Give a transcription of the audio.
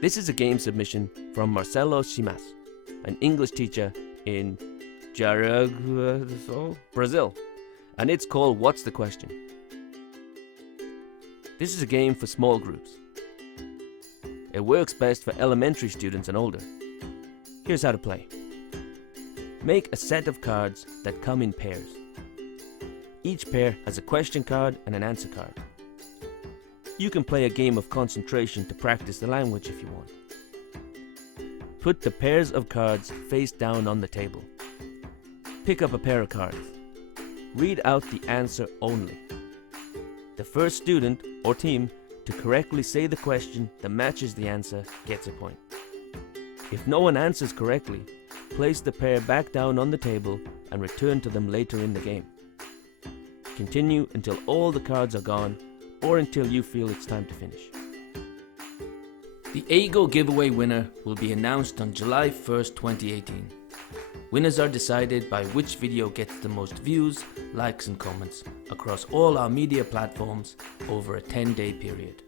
This is a game submission from Marcelo Simas, an English teacher in Jaraguá, Brazil, and it's called What's the Question? This is a game for small groups. It works best for elementary students and older. Here's how to play. Make a set of cards that come in pairs. Each pair has a question card and an answer card. You can play a game of concentration to practice the language if you want. Put the pairs of cards face down on the table. Pick up a pair of cards. Read out the answer only. The first student or team to correctly say the question that matches the answer gets a point. If no one answers correctly, place the pair back down on the table and return to them later in the game. Continue until all the cards are gone or until you feel it's time to finish. The AGO giveaway winner will be announced on July 1st, 2018. Winners are decided by which video gets the most views, likes and comments across all our media platforms over a 10-day period.